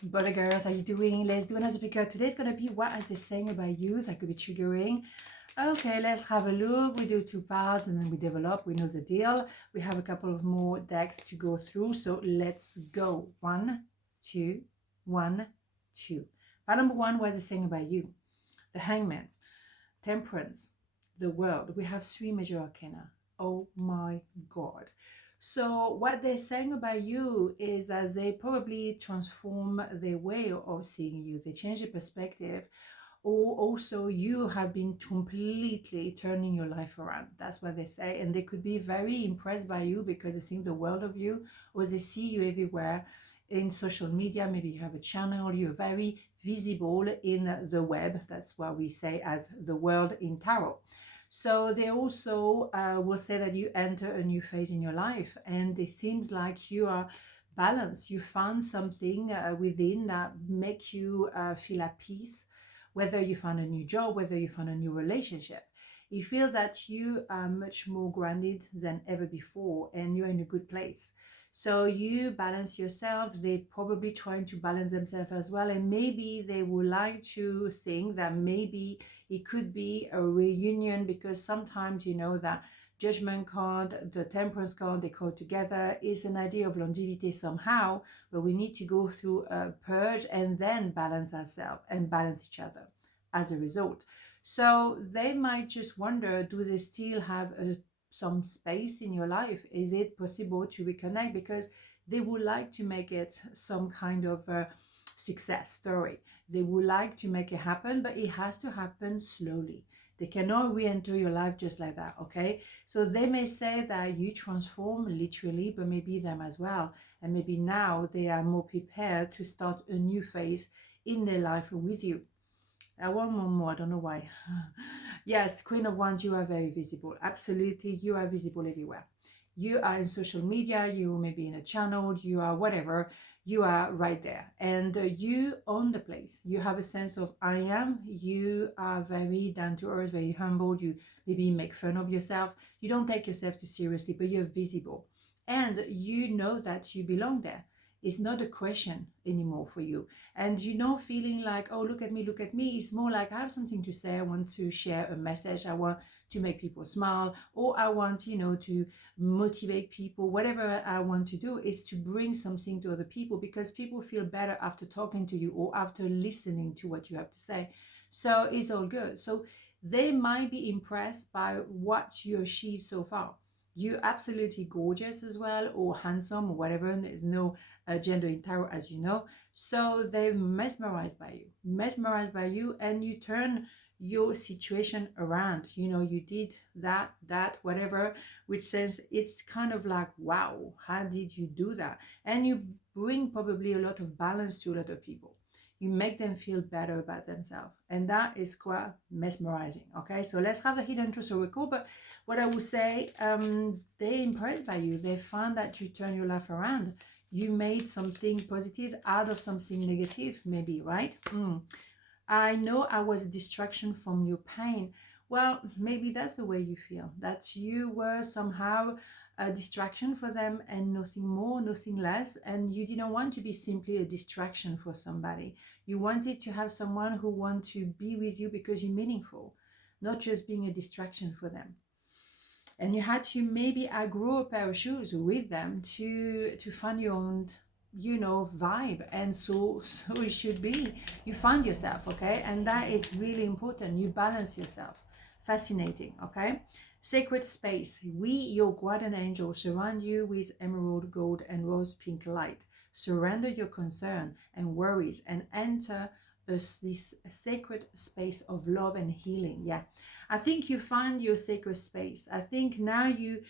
Brother girls, how you doing? Let's do another picker. Today's gonna be what is it saying about you? That could be triggering. Okay, let's have a look. We do 2 piles and then we develop. We know the deal. We have a couple of more decks to go through. So let's go. 1, 2, 1, 2. Pile number 1, what is it saying about you? The Hangman, Temperance, the World. We have 3 major arcana. Oh my God. So what they're saying about you is that they probably transform their way of seeing you. They change the perspective, or also you have been completely turning your life around. That's what they say. And they could be very impressed by you because they think the world of you, or they see you everywhere in social media. Maybe you have a channel, you're very visible in the web. That's what we say as the world in tarot. So they also will say that you enter a new phase in your life, and it seems like you are balanced. You found something within that make you feel at peace, whether you found a new job, whether you found a new relationship. It feels that you are much more grounded than ever before, and you're in a good place. So you balance yourself. They're probably trying to balance themselves as well, and maybe they would like to think that maybe it could be a reunion, because sometimes you know that Judgment card, the Temperance card, they go together, is an idea of longevity somehow, but we need to go through a purge and then balance ourselves and balance each other as a result. So they might just wonder, do they still have some space in your life? Is it possible to reconnect? Because they would like to make it some kind of a success story. They would like to make it happen, but it has to happen slowly. They cannot re-enter your life just like that, okay? So they may say that you transform literally, but maybe them as well. And maybe now they are more prepared to start a new phase in their life with you. I want one more, I don't know why. Yes, Queen of Wands, you are very visible. Absolutely, you are visible everywhere. You are in social media, you may be in a channel, you are whatever, you are right there. And you own the place. You have a sense of I am. You are very down to earth, very humble. You maybe make fun of yourself. You don't take yourself too seriously, but you're visible. And you know that you belong there. It's not a question anymore for you. And you know, feeling like, oh, look at me, it's more like I have something to say. I want to share a message. I want to make people smile, or I want, you know, to motivate people. Whatever I want to do is to bring something to other people, because people feel better after talking to you or after listening to what you have to say. So it's all good. So they might be impressed by what you achieved so far. You're absolutely gorgeous as well, or handsome, or whatever. There's no gender in tarot, as you know. So they're mesmerized by you, and you turn your situation around. You know, you did that, whatever, which says it's kind of like, wow, how did you do that? And you bring probably a lot of balance to a lot of people. You make them feel better about themselves, and that is quite mesmerizing. Okay, so let's have a hidden truth or recall. But what I would say, they're impressed by you. They found that you turn your life around. You made something positive out of something negative, maybe, right? I know I was a distraction from your pain. Well, maybe that's the way you feel, that you were somehow a distraction for them and nothing more, nothing less. And you didn't want to be simply a distraction for somebody. You wanted to have someone who wanted to be with you because you're meaningful, not just being a distraction for them. And you had to maybe outgrow a pair of shoes with them to find your own, you know, vibe. And so it should be. You find yourself, okay? And that is really important. You balance yourself. Fascinating, okay? Sacred space. We, your guardian angel, surround you with emerald, gold, and rose pink light. Surrender your concern and worries and enter this sacred space of love and healing. Yeah, I think you find your sacred space. I think now you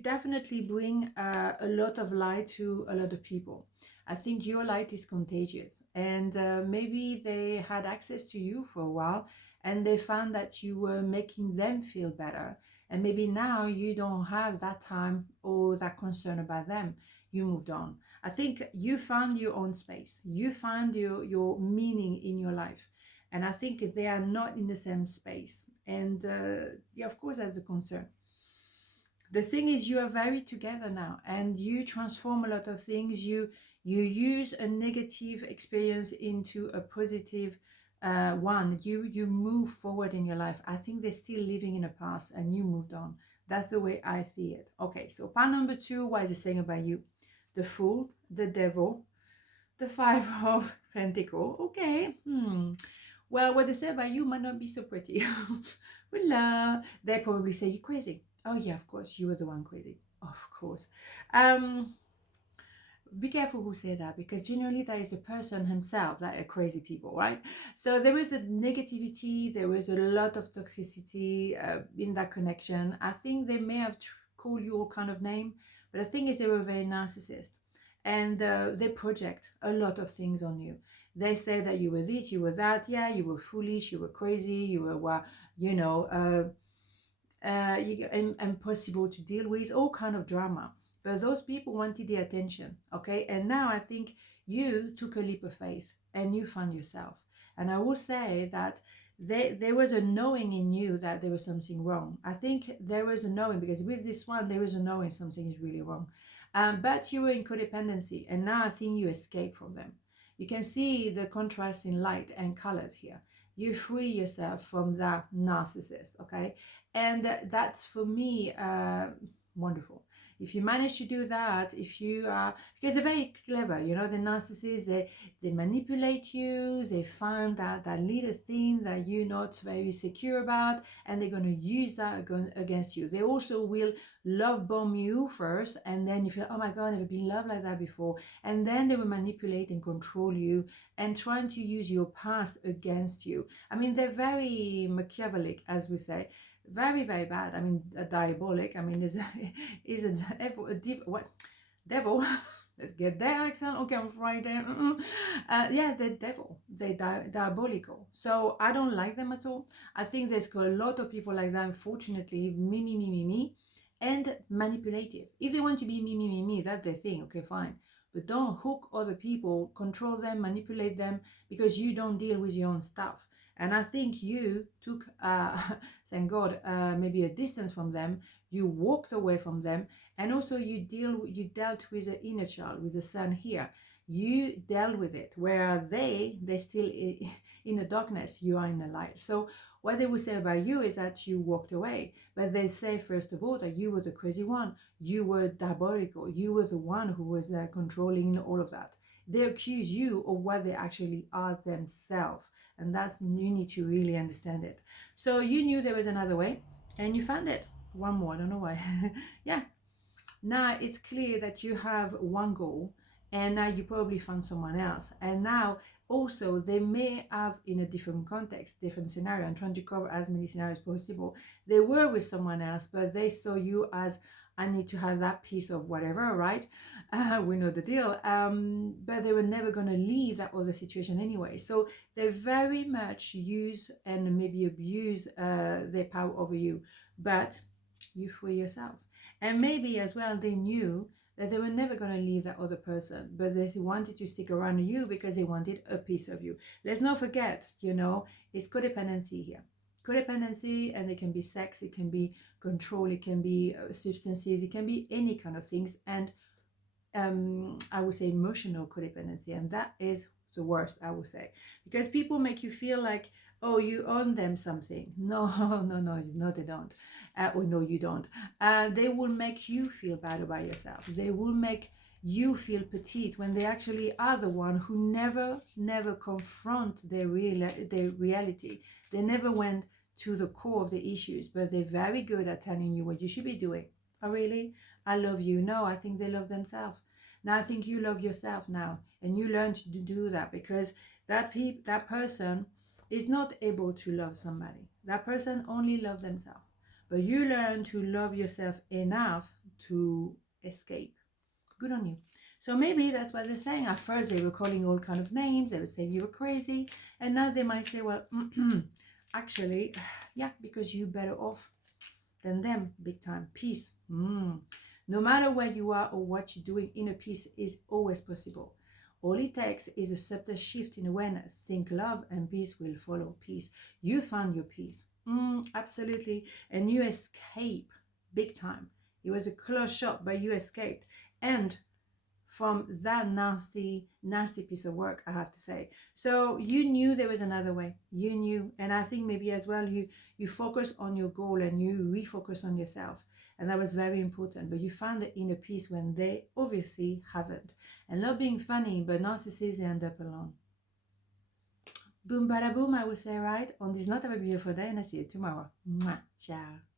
definitely bring a lot of light to a lot of people. I think your light is contagious, and maybe they had access to you for a while, and they found that you were making them feel better. And maybe now you don't have that time or that concern about them. You moved on. I think you found your own space. You found your meaning in your life. And I think they are not in the same space. And yeah, of course, there's a concern. The thing is, you are very together now, and you transform a lot of things. You You use a negative experience into a positive one. You move forward in your life. I think they're still living in the past and you moved on. That's the way I see it. Okay, so part number 2, what is it saying about you? The Fool, the Devil, the Five of Pentacles. Okay. Well, what they say about you might not be so pretty. Hola. They probably say you're crazy. Oh yeah, of course, you were the one crazy. Of course. Be careful who say that, because generally that is a person himself that are crazy people, right? So there is a negativity, there is a lot of toxicity in that connection. I think they may have called you all kind of name, but the thing is they were very narcissist, and they project a lot of things on you. They say that you were this, you were that, yeah, you were foolish, you were crazy, you were you know, impossible to deal with, all kind of drama. But those people wanted the attention, okay? And now I think you took a leap of faith and you found yourself. And I will say that there was a knowing in you that there was something wrong. I think there was a knowing, because with this one, there was a knowing something is really wrong. But you were in codependency, and now I think you escape from them. You can see the contrast in light and colors here. You free yourself from that narcissist, okay? And that's for me wonderful. If you manage to do that, if you are, because they're very clever, you know, the narcissists, they manipulate you, they find that little thing that you're not very secure about, and they're going to use that against you. They also will love bomb you first, and then you feel, oh my God, I've never been loved like that before. And then they will manipulate and control you and trying to use your past against you. I mean, they're very Machiavellic, as we say. Very, very bad. I mean, diabolic. I mean, is a devil? Let's get there, Axelle. Okay, on Friday. Yeah, they're devil. They're diabolical. So I don't like them at all. I think there's a lot of people like that, unfortunately. Me, and manipulative. If they want to be me, that's their thing. Okay, fine. But don't hook other people, control them, manipulate them, because you don't deal with your own stuff. And I think you took, thank God, maybe a distance from them. You walked away from them, and also you dealt with the inner child, with the son here. You dealt with it, where they're still in the darkness. You are in the light. So what they will say about you is that you walked away, but they say first of all that you were the crazy one. You were diabolical. You were the one who was controlling all of that. They accuse you of what they actually are themselves. And that's, you need to really understand it. So you knew there was another way, and you found it. One more, I don't know why. Yeah. Now it's clear that you have one goal, and now you probably found someone else. And now also they may have, in a different context, different scenario. I'm trying to cover as many scenarios as possible. They were with someone else, but they saw you as, I need to have that piece of whatever, right? We know the deal. But they were never going to leave that other situation anyway. So they very much use and maybe abuse their power over you. But you free yourself. And maybe as well, they knew that they were never going to leave that other person, but they wanted to stick around you because they wanted a piece of you. Let's not forget, you know, it's codependency here. Codependency, and it can be sex, it can be control, it can be substances, it can be any kind of things. And I would say emotional codependency, and that is the worst, I would say, because people make you feel like, oh, you own them something. No, no, they don't. Or no, you don't. They will make you feel bad about yourself. They will make you feel petite when they actually are the one who never confront their reality. They never went to the core of the issues, but they're very good at telling you what you should be doing. Oh, really? I love you. No, I think they love themselves. Now I think you love yourself now, and you learn to do that, because that person is not able to love somebody. That person only loves themselves. But you learn to love yourself enough to escape. Good on you. So maybe that's what they're saying. At first they were calling all kind of names. They were saying you were crazy. And now they might say, well, actually, yeah, because you're better off than them, big time. Peace. No matter where you are or what you're doing, inner peace is always possible. All it takes is a subtle shift in awareness. Think love and peace will follow. Peace. You found your peace. Absolutely. And you escape big time. It was a close shot, but you escaped. And from that nasty piece of work, I have to say. So you knew there was another way. You knew. And I think maybe as well you focus on your goal and you refocus on yourself. And that was very important. But you found the inner peace when they obviously haven't. And not being funny, but narcissists end up alone. Boom, bada boom, I would say, right? On this note, have a beautiful day, and I see you tomorrow. Mwah. Ciao.